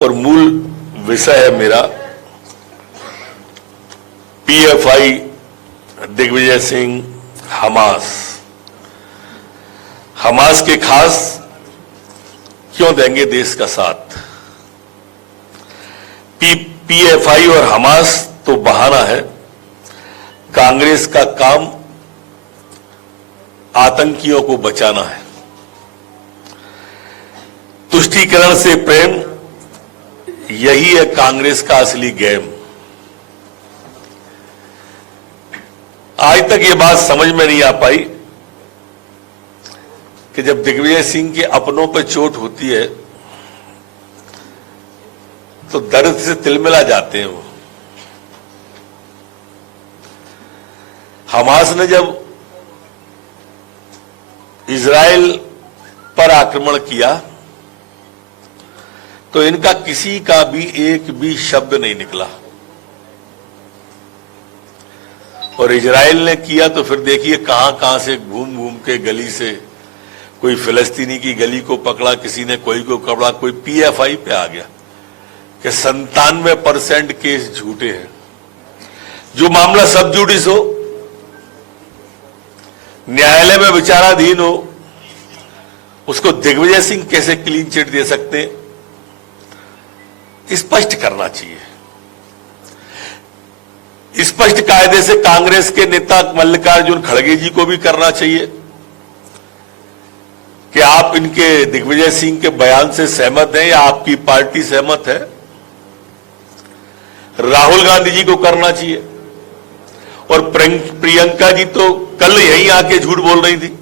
और मूल विषय है मेरा पीएफआई, दिग्विजय सिंह, हमास के खास क्यों देंगे देश का साथ। पीएफआई और हमास तो बहाना है, कांग्रेस का काम आतंकियों को बचाना है। तुष्टीकरण से प्रेम, यही है कांग्रेस का असली गेम। आज तक ये बात समझ में नहीं आ पाई कि जब दिग्विजय सिंह के अपनों पर चोट होती है तो दर्द से तिलमिला जाते हैं वो। हमास ने जब इजराइल पर आक्रमण किया तो इनका किसी का भी एक भी शब्द नहीं निकला, और इजराइल ने किया तो फिर देखिए कहां कहां से घूम घूम के गली से कोई फिलिस्तीनी की गली को पकड़ा, किसी ने कोई को पकड़ा, कोई पीएफआई पे आ गया कि 97% केस झूठे हैं। जो मामला सब जुडिस हो, न्यायालय में विचाराधीन हो, उसको दिग्विजय सिंह कैसे क्लीन चिट दे सकते हैं, स्पष्ट करना चाहिए। स्पष्ट कायदे से कांग्रेस के नेता मल्लिकार्जुन खड़गे जी को भी करना चाहिए कि आप इनके दिग्विजय सिंह के बयान से सहमत हैं या आपकी पार्टी सहमत है। राहुल गांधी जी को करना चाहिए, और प्रियंका जी तो कल यहीं आके झूठ बोल रही थी,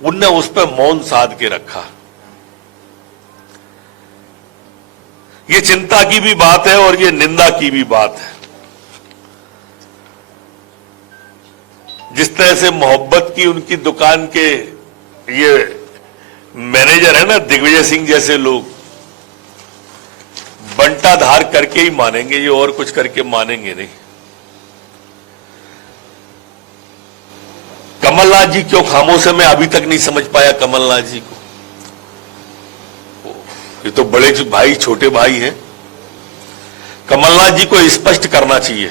उनने उस पर मौन साध के रखा। ये चिंता की भी बात है और ये निंदा की भी बात है। जिस तरह से मोहब्बत की उनकी दुकान के ये मैनेजर है ना, दिग्विजय सिंह जैसे लोग बंटाधार करके ही मानेंगे, ये और कुछ करके मानेंगे नहीं। कमलनाथ जी क्यों खामोश है, मैं अभी तक नहीं समझ पाया कमलनाथ जी को। ये तो बड़े भाई छोटे भाई हैं। कमलनाथ जी को स्पष्ट करना चाहिए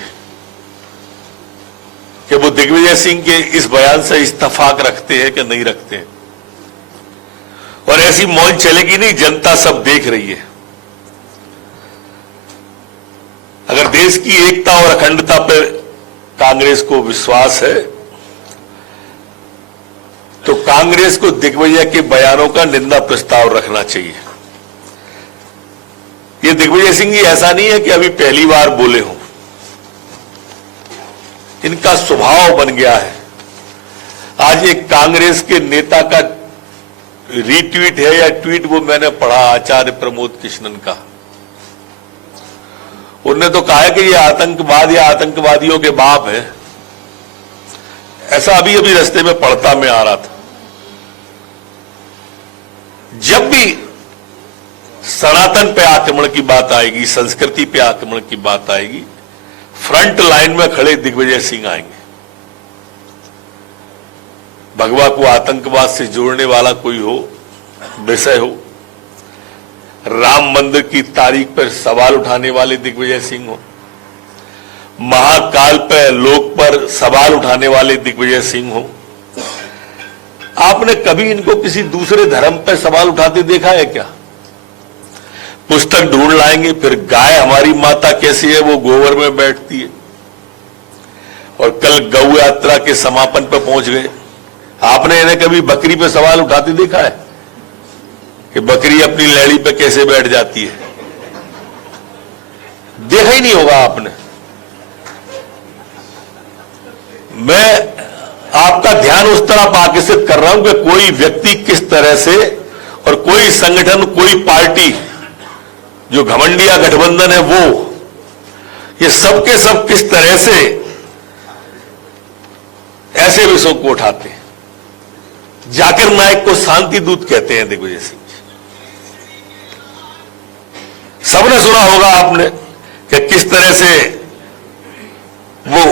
कि वो दिग्विजय सिंह के इस बयान से इत्तेफाक रखते हैं कि नहीं रखते हैं। और ऐसी मौज चलेगी नहीं, जनता सब देख रही है। अगर देश की एकता और अखंडता पर कांग्रेस को विश्वास है तो कांग्रेस को दिग्विजय के बयानों का निंदा प्रस्ताव रखना चाहिए। ये दिग्विजय सिंह जी ऐसा नहीं है कि अभी पहली बार बोले हों, इनका स्वभाव बन गया है। आज एक कांग्रेस के नेता का रीट्वीट है या ट्वीट, वो मैंने पढ़ा, आचार्य प्रमोद कृष्णन का। उन्होंने तो कहा है कि ये आतंकवाद या आतंकवादियों के बाप है। ऐसा अभी अभी रास्ते में पढ़ता मैं आ रहा था। जब भी सनातन पे आक्रमण की बात आएगी, संस्कृति पे आक्रमण की बात आएगी, फ्रंट लाइन में खड़े दिग्विजय सिंह आएंगे। भगवा को आतंकवाद से जोड़ने वाला कोई हो, विषय हो, राम मंदिर की तारीख पर सवाल उठाने वाले दिग्विजय सिंह हो, महाकाल पर लोक पर सवाल उठाने वाले दिग्विजय सिंह हो। आपने कभी इनको किसी दूसरे धर्म पर सवाल उठाते देखा है क्या? पुस्तक ढूंढ लाएंगे, फिर गाय हमारी माता कैसी है, वो गोबर में बैठती है। और कल गौ यात्रा के समापन पर पहुंच गए। आपने इन्हें कभी बकरी पे सवाल उठाते देखा है कि बकरी अपनी लैड़ी पे कैसे बैठ जाती है? देखा ही नहीं होगा आपने। मैं आपका ध्यान उस तरफ आकर्षित कर रहा हूं कि कोई व्यक्ति किस तरह से, और कोई संगठन, कोई पार्टी, जो घमंडिया गठबंधन है वो, ये सब के सब किस तरह से ऐसे विषयों को उठाते हैं। जाकिर नाइक को शांति दूत कहते हैं दिग्विजय सिंह जी। सबने सुना होगा आपने कि किस तरह से वो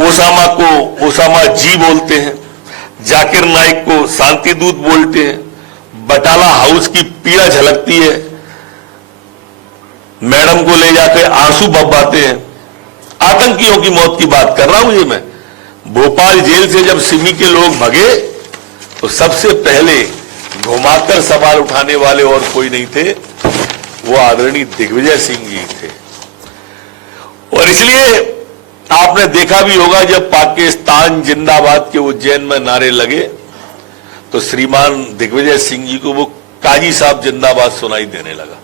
ओसामा जी बोलते हैं, जाकिर नाइक को शांति दूत बोलते हैं, बटाला हाउस की पीड़ा झलकती है मैडम को ले जाकर आंसू बहवाते हैं। आतंकियों की मौत की बात कर रहा हूं ये मैं। भोपाल जेल से जब सिमी के लोग भगे तो सबसे पहले घुमाकर सवाल उठाने वाले और कोई नहीं थे, वो आदरणीय दिग्विजय सिंह जी थे। और इसलिए आपने देखा भी होगा जब पाकिस्तान जिंदाबाद के उज्जैन में नारे लगे तो श्रीमान दिग्विजय सिंह जी को वो काजी साहब जिंदाबाद सुनाई देने लगा।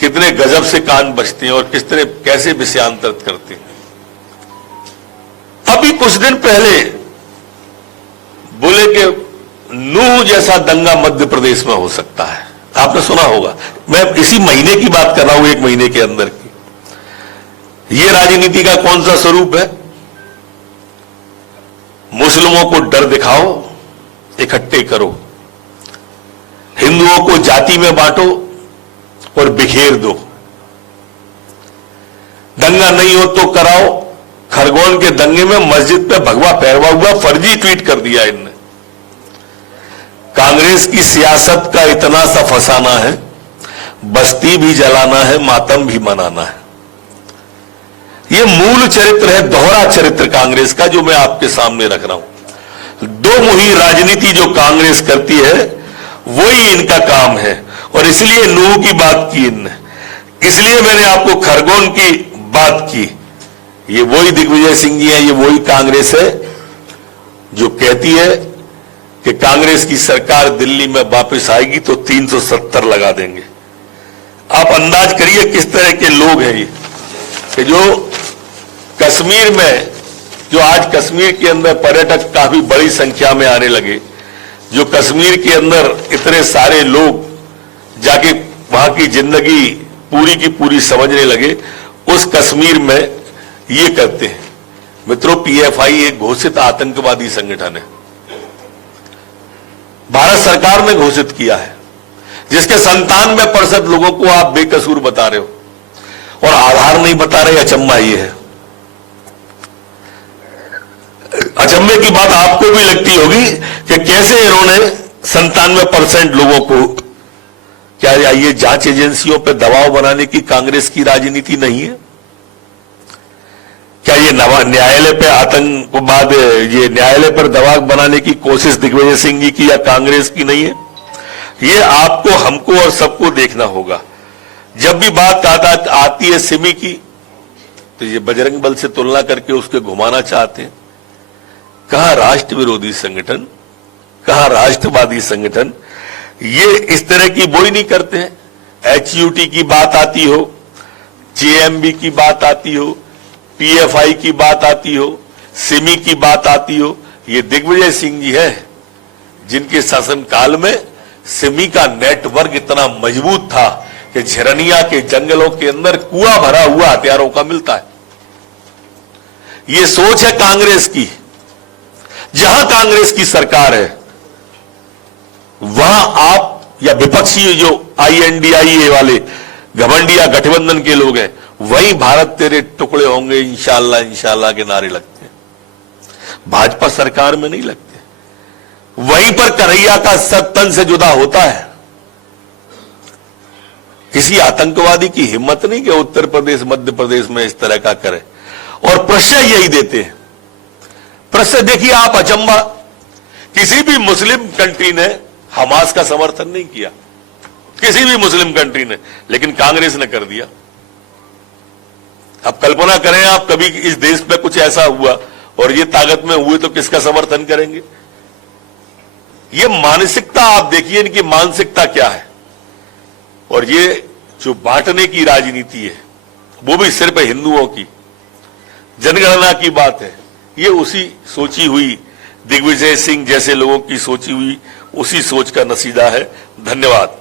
कितने गजब से कान बजते हैं और किस तरह कैसे विषयांतरित करते हैं। अभी कुछ दिन पहले बोले कि नूह जैसा दंगा मध्य प्रदेश में हो सकता है, आपने सुना होगा। मैं इसी महीने की बात कर रहा हूं, एक महीने के अंदर की। यह राजनीति का कौन सा स्वरूप है? मुस्लिमों को डर दिखाओ, इकट्ठे करो, हिंदुओं को जाति में बांटो और बिखेर दो। दंगा नहीं हो तो कराओ। खरगोन के दंगे में मस्जिद पे भगवा पहरवा हुआ फर्जी ट्वीट कर दिया इनने। कांग्रेस की सियासत का इतना सा फसाना है, बस्ती भी जलाना है, मातम भी मनाना है। यह मूल चरित्र है, दोहरा चरित्र कांग्रेस का, जो मैं आपके सामने रख रहा हूं। दो मुही राजनीति जो कांग्रेस करती है वही इनका काम है। और इसलिए नूह की बात की इनने, इसलिए मैंने आपको खरगोन की बात की। ये वही दिग्विजय सिंह जी हैं, ये वही कांग्रेस है जो कहती है कि कांग्रेस की सरकार दिल्ली में वापस आएगी तो 370 लगा देंगे। आप अंदाज करिए किस तरह के लोग हैं ये, कि जो कश्मीर में, जो आज कश्मीर के अंदर पर्यटक काफी बड़ी संख्या में आने लगे, जो कश्मीर के अंदर इतने सारे लोग जाके वहां की जिंदगी पूरी की पूरी समझने लगे, उस कश्मीर में ये करते हैं। मित्रों, पीएफआई एक घोषित आतंकवादी संगठन है, भारत सरकार ने घोषित किया है, जिसके 97% लोगों को आप बेकसूर बता रहे हो और आधार नहीं बता रहे। अचंभा ये है, अचंभे की बात आपको भी लगती होगी कि कैसे इन्होंने 97% लोगों को, क्या ये जांच एजेंसियों पर दबाव बनाने की कांग्रेस की राजनीति नहीं है? क्या ये न्यायालय पे आतंकवाद, ये न्यायालय पर दबाव बनाने की कोशिश दिग्विजय सिंह जी की या कांग्रेस की नहीं है? ये आपको, हमको और सबको देखना होगा। जब भी बात आती है सिमी की तो ये बजरंग बल से तुलना करके उसके घुमाना चाहते हैं। कहां राष्ट्र विरोधी संगठन, कहां राष्ट्रवादी संगठन, ये इस तरह की वो ही नहीं करते हैं। HUT की बात आती हो, JMB की बात आती हो, PFI की बात आती हो, सिमी की बात आती हो, ये दिग्विजय सिंह जी है जिनके शासनकाल में सिमी का नेटवर्क इतना मजबूत था कि झरनिया के जंगलों के अंदर कुआं भरा हुआ हथियारों का मिलता है। ये सोच है कांग्रेस की। जहां कांग्रेस की सरकार है वहां आप या विपक्षी जो INDIA वाले घमंडिया गठबंधन के लोग हैं, वही भारत तेरे टुकड़े होंगे इंशाअल्लाह इंशाअल्लाह के नारे लगते हैं। भाजपा सरकार में नहीं लगते। वहीं पर कन्हैया का सत्तन से जुदा होता है। किसी आतंकवादी की हिम्मत नहीं कि उत्तर प्रदेश मध्य प्रदेश में इस तरह का करे, और प्रश्रय यही देते हैं। प्रश्रय देखिए आप, अचंबा, किसी भी मुस्लिम कंट्री ने हमास का समर्थन नहीं किया, किसी भी मुस्लिम कंट्री ने, लेकिन कांग्रेस ने कर दिया। अब कल्पना करें आप, कभी इस देश में कुछ ऐसा हुआ और ये ताकत में हुए तो किसका समर्थन करेंगे? ये मानसिकता आप देखिए, इनकी मानसिकता क्या है। और ये जो बांटने की राजनीति है, वो भी सिर्फ हिंदुओं की, जनगणना की बात है, ये उसी सोची हुई दिग्विजय सिंह जैसे लोगों की सोची हुई उसी सोच का नतीजा है। धन्यवाद।